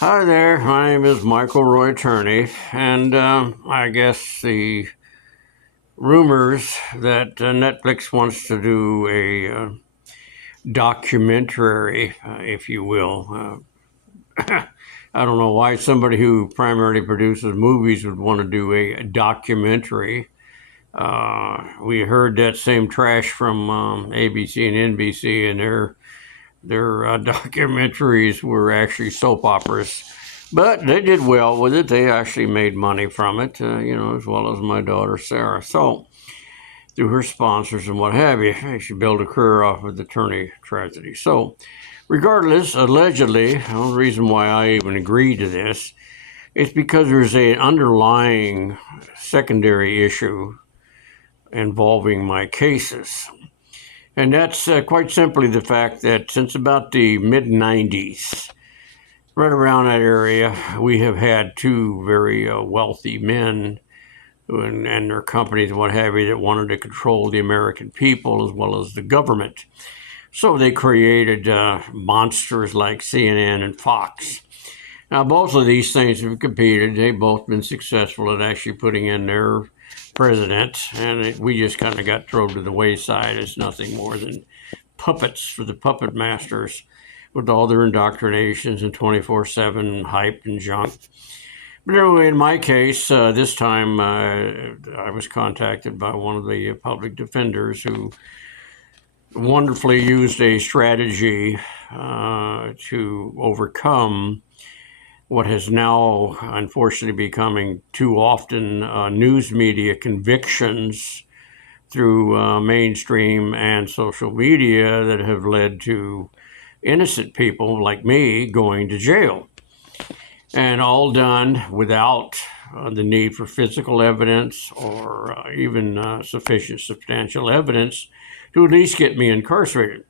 Hi there, my name is Michael Roy Turney, and I guess the rumors that Netflix wants to do a documentary, if you will. I don't know why somebody who primarily produces movies would want to do a documentary. We heard that same trash from ABC and NBC, and their documentaries were actually soap operas. But they did well with it. They actually made money from it, as well as my daughter Sarah. So, through her sponsors and what have you, she built a career off of the Turney tragedy. So, regardless, allegedly, the only reason why I even agreed to this is because there's an underlying secondary issue involving my cases. And that's quite simply the fact that since about the mid 90s, right around that area, we have had two very wealthy men and their companies and what have you that wanted to control the American people as well as the government. So they created monsters like CNN and Fox. Now, both of these things have competed. They've both been successful at actually putting in their president, and we just kind of got thrown to the wayside as nothing more than puppets for the puppet masters with all their indoctrinations and 24/7 hype and junk. But anyway, in my case, this time I was contacted by one of the public defenders who wonderfully used a strategy to overcome what has now unfortunately becoming too often news media convictions through mainstream and social media that have led to innocent people like me going to jail. And all done without the need for physical evidence or even sufficient substantial evidence to at least get me incarcerated.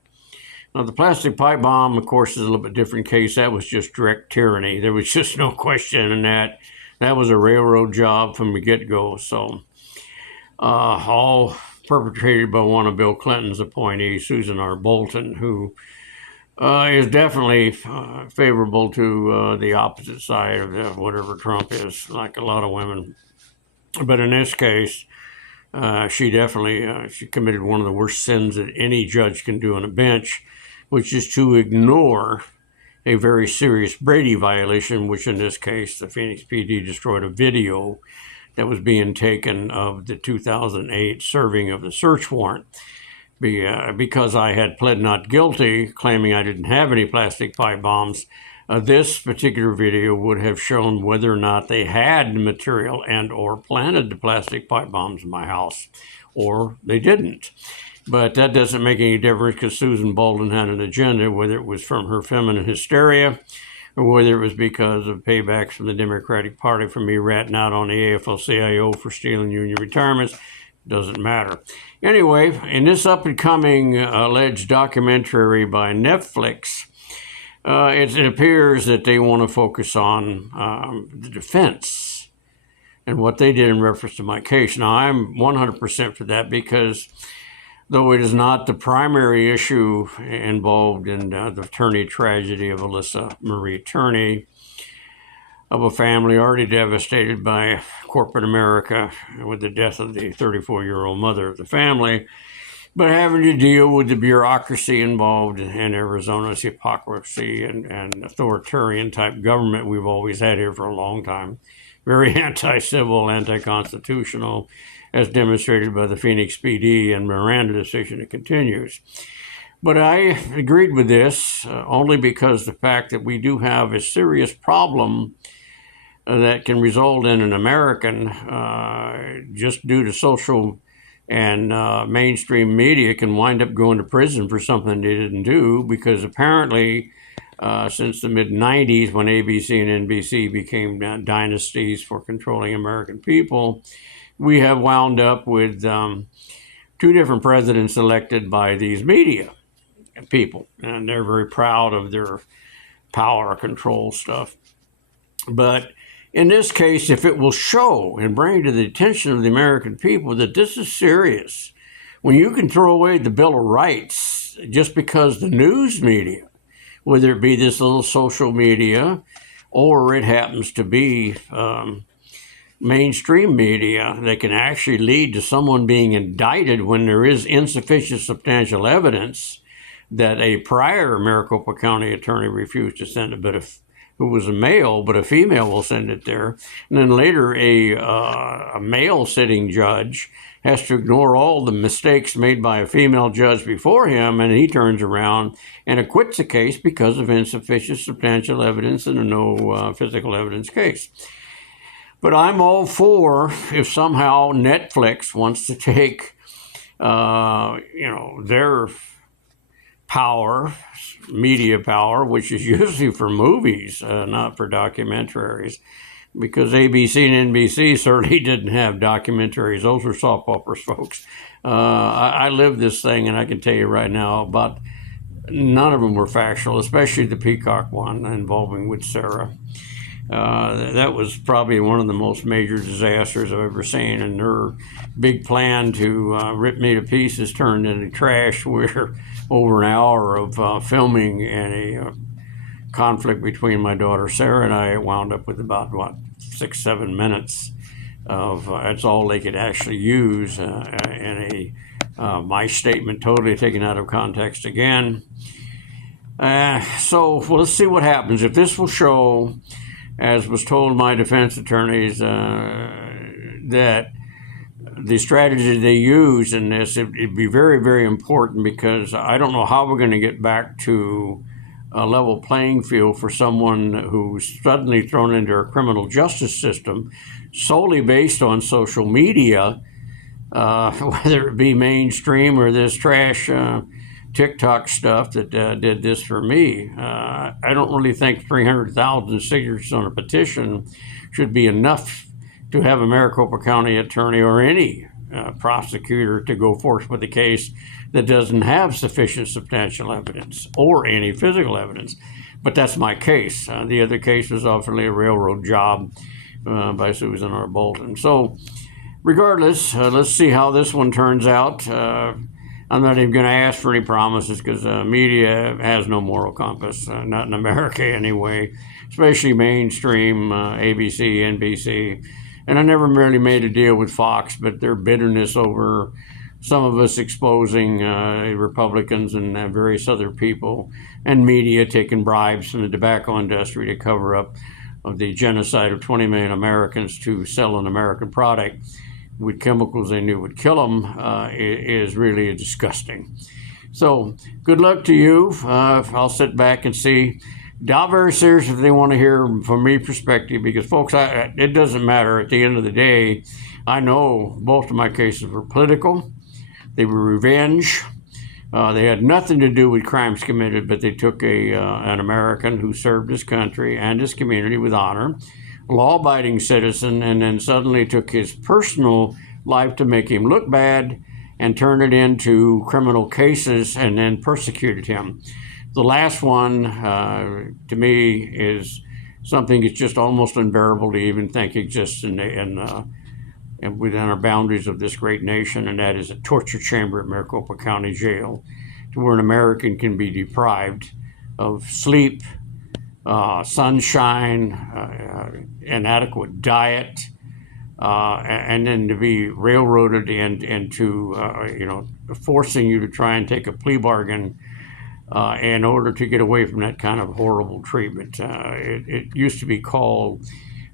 Now, the plastic pipe bomb, of course, is a little bit different case. That was just direct tyranny. There was just no question in that. That was a railroad job from the get-go. So, all perpetrated by one of Bill Clinton's appointees, Susan R. Bolton, who is definitely favorable to the opposite side of whatever Trump is, like a lot of women. But in this case, she definitely she committed one of the worst sins that any judge can do on a bench, which is to ignore a very serious Brady violation, which in this case, the Phoenix PD destroyed a video that was being taken of the 2008 serving of the search warrant. Because I had pled not guilty, claiming I didn't have any plastic pipe bombs, this particular video would have shown whether or not they had the material and or planted the plastic pipe bombs in my house, or they didn't. But that doesn't make any difference because Susan Bolton had an agenda, whether it was from her feminine hysteria or whether it was because of paybacks from the Democratic Party for me ratting out on the AFL-CIO for stealing union retirements. Doesn't matter. Anyway, in this up-and-coming alleged documentary by Netflix, it appears that they want to focus on the defense and what they did in reference to my case. Now, I'm 100% for that because though it is not the primary issue involved in the Turney tragedy of Alyssa Marie Turney, of a family already devastated by corporate America with the death of the 34-year-old mother of the family, but having to deal with the bureaucracy involved in Arizona's hypocrisy and authoritarian type government we've always had here for a long time. Very anti-civil, anti-constitutional, as demonstrated by the Phoenix PD and Miranda decision. It continues. But I agreed with this only because the fact that we do have a serious problem that can result in an American, just due to social and mainstream media, can wind up going to prison for something they didn't do, because apparently since the mid-90s, when ABC and NBC became dynasties for controlling American people, we have wound up with two different presidents elected by these media people, and they're very proud of their power control stuff. But in this case, if it will show and bring to the attention of the American people that this is serious, when you can throw away the Bill of Rights just because the news media, whether it be this little social media or it happens to be mainstream media that can actually lead to someone being indicted when there is insufficient substantial evidence that a prior Maricopa County attorney refused to send it, but who was a male, but a female will send it there. And then later, a male sitting judge has to ignore all the mistakes made by a female judge before him, and he turns around and acquits the case because of insufficient substantial evidence in a no physical evidence case. But I'm all for if somehow Netflix wants to take, their power, media power, which is usually for movies, not for documentaries, because ABC and NBC certainly didn't have documentaries. Those were soap operas, folks. I lived this thing, and I can tell you right now about none of them were factual, especially the Peacock one involving with Sarah. That was probably one of the most major disasters I've ever seen, and their big plan to rip me to pieces turned into trash. Where over an hour of filming and a conflict between my daughter Sarah and I wound up with about 6-7 minutes of that's all they could actually use in my statement totally taken out of context again. So let's see what happens. If this will show, as was told my defense attorneys, that the strategy they use in this, it'd be very, very important, because I don't know how we're going to get back to a level playing field for someone who's suddenly thrown into our criminal justice system solely based on social media, whether it be mainstream or this trash TikTok stuff that did this for me. I don't really think 300,000 signatures on a petition should be enough to have a Maricopa County attorney or any prosecutor to go forth with a case that doesn't have sufficient substantial evidence or any physical evidence. But that's my case. The other case was obviously a railroad job by Susan R. Bolton. So regardless, let's see how this one turns out. I'm not even going to ask for any promises, because media has no moral compass, not in America anyway, especially mainstream ABC, NBC. And I never really made a deal with Fox, but their bitterness over some of us exposing Republicans and various other people and media taking bribes from the tobacco industry to cover up the genocide of 20 million Americans to sell an American product with chemicals they knew would kill them is really disgusting. So good luck to you. I'll sit back and see. Doubt very serious if they want to hear from me perspective, because folks, it doesn't matter. At the end of the day, I know both of my cases were political. They were revenge. They had nothing to do with crimes committed, but they took an American who served his country and his community with honor, law-abiding citizen, and then suddenly took his personal life to make him look bad and turned it into criminal cases and then persecuted him. The last one, to me, is something that's just almost unbearable to even think exists and within our boundaries of this great nation, and that is a torture chamber at Maricopa County Jail, to where an American can be deprived of sleep, sunshine, inadequate diet, and then to be railroaded into forcing you to try and take a plea bargain in order to get away from that kind of horrible treatment. It used to be called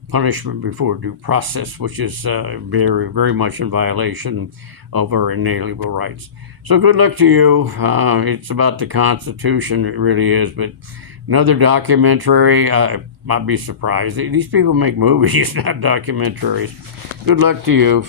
punishment before due process, which is very, very much in violation of our inalienable rights. So good luck to you. It's about the Constitution, it really is, but another documentary, I'd be surprised. These people make movies, not documentaries. Good luck to you.